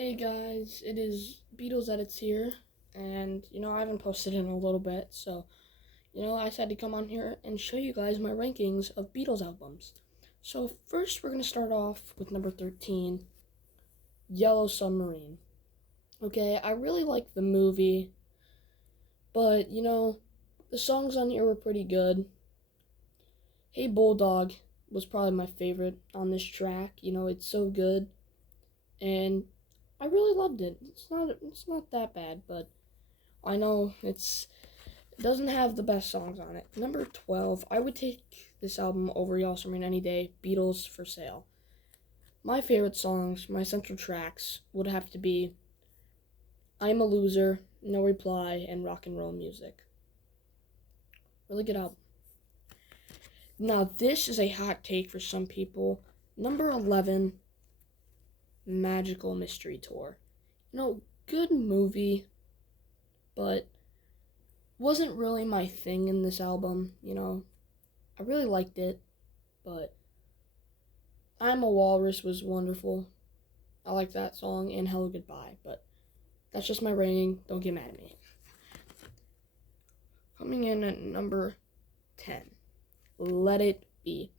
Hey guys, it is Beatles Edits here, and I haven't posted in a little bit, so I decided to come on here and show you guys my rankings of Beatles albums. So, first, we're going to start off with number 13, Yellow Submarine. Okay, I really like the movie, but the songs on here were pretty good. Hey Bulldog was probably my favorite on this track. It's so good, and I really loved it. It's not that bad, but I know it doesn't have the best songs on it. Number 12, I would take this album over Yellow Submarine any day. Beatles for Sale. My favorite songs, my central tracks, would have to be I'm a Loser, No Reply, and Rock and Roll Music. Really good album. Now, this is a hot take for some people. Number 11, Magical Mystery Tour. Good movie, but wasn't really my thing in this album. I really liked it, but I'm a Walrus was wonderful. I like that song and Hello Goodbye, but that's just my rating. Don't get mad at me. Coming in at number 10, Let It Be.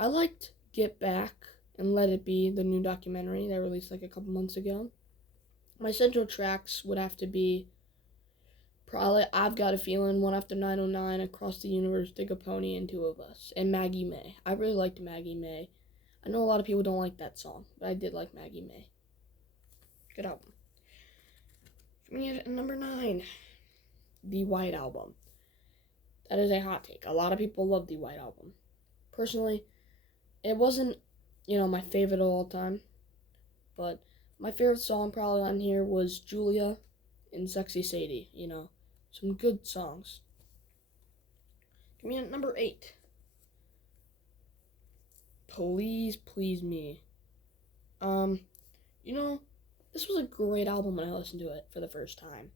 I liked Get Back and Let It Be, the new documentary that released like a couple months ago. My central tracks would have to be probably I've Got a Feeling, One After 909, Across the Universe, Dig a Pony, and Two of Us, and Maggie May. I really liked Maggie May. I know a lot of people don't like that song, but I did like Maggie May. Good album. Coming in at number 9, The White Album. That is a hot take. A lot of people love The White Album. Personally, it wasn't, my favorite of all time, but my favorite song probably on here was Julia and Sexy Sadie, some good songs. Coming in at number 8, Please Please Me. This was a great album when I listened to it for the first time.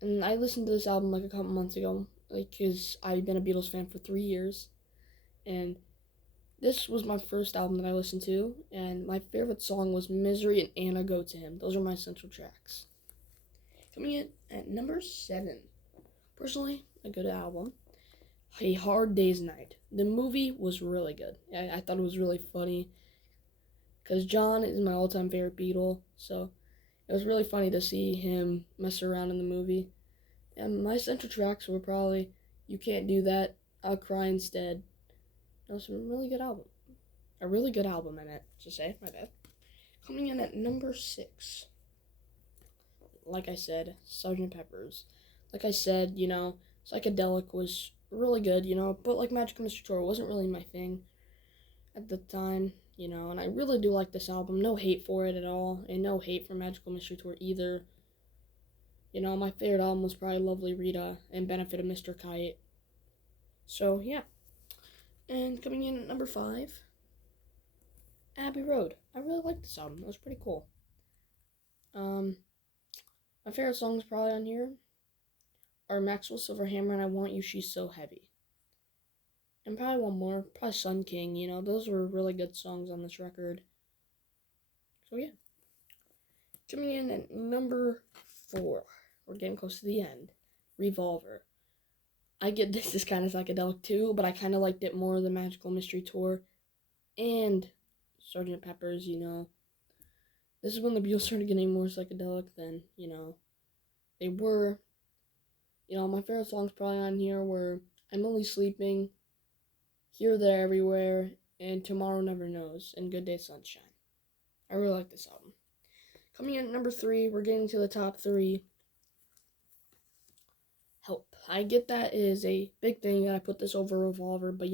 And I listened to this album like a couple months ago, because I've been a Beatles fan for 3 years. And this was my first album that I listened to, and my favorite song was Misery and Anna Go to Him. Those are my central tracks. Coming in at number 7, personally, a good album, A Hard Day's Night. The movie was really good. I thought it was really funny, because John is my all-time favorite Beatle, so it was really funny to see him mess around in the movie. And my central tracks were probably You Can't Do That, I'll Cry Instead. That was a really good album. A really good album, I meant to say, my bad. Coming in at number 6, like I said, Sgt. Pepper's. Like I said, psychedelic was really good, but like Magical Mystery Tour wasn't really my thing at the time, and I really do like this album. No hate for it at all, and no hate for Magical Mystery Tour either. My favorite album was probably Lovely Rita and Benefit of Mr. Kite. So, yeah. And coming in at number 5, Abbey Road. I really like this album. It was pretty cool. My favorite songs probably on here are Maxwell Silverhammer and I Want You, She's So Heavy. And probably one more, probably Sun King. Those were really good songs on this record. So, yeah. Coming in at number 4, we're getting close to the end, Revolver. I get this is kind of psychedelic too, but I kind of liked it more than Magical Mystery Tour and Sgt. Pepper's, This is when the Beatles started getting more psychedelic than, they were. My favorite songs probably on here were I'm Only Sleeping, Here, There, Everywhere, and Tomorrow Never Knows, and Good Day Sunshine. I really like this album. Coming in at number 3, we're getting to the top 3. Help. I get that is a big thing that I put this over Revolver, but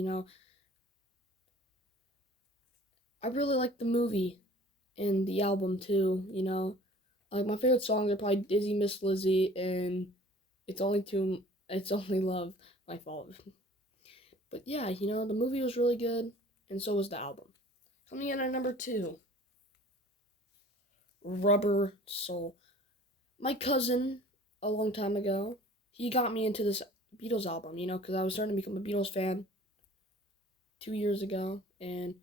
I really like the movie and the album too, Like my favorite songs are probably Dizzy Miss Lizzy and It's Only Love, My Fault. But yeah, the movie was really good, and so was the album. Coming in at number 2, Rubber Soul. My cousin, a long time ago, he got me into this Beatles album, because I was starting to become a Beatles fan 2 years ago, and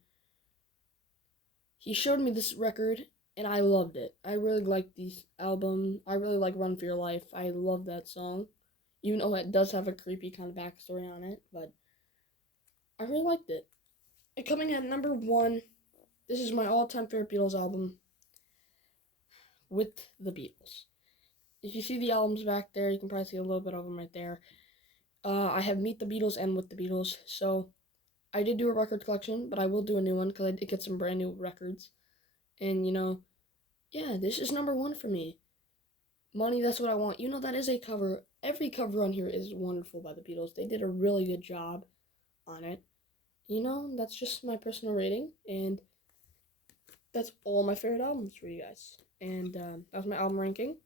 he showed me this record, and I loved it. I really like this album. I really like Run for Your Life. I love that song, even though it does have a creepy kind of backstory on it, but I really liked it. And coming at number one, this is my all-time favorite Beatles album, With the Beatles. If you see the albums back there, you can probably see a little bit of them right there. I have Meet the Beatles and With the Beatles, so I did do a record collection, but I will do a new one because I did get some brand new records. And yeah, this is number one for me. Money, That's What I Want. That is a cover. Every cover on here is wonderful by the Beatles. They did a really good job on it. That's just my personal rating, and that's all my favorite albums for you guys. And that was my album ranking.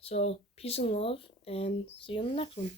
So, peace and love, and see you in the next one.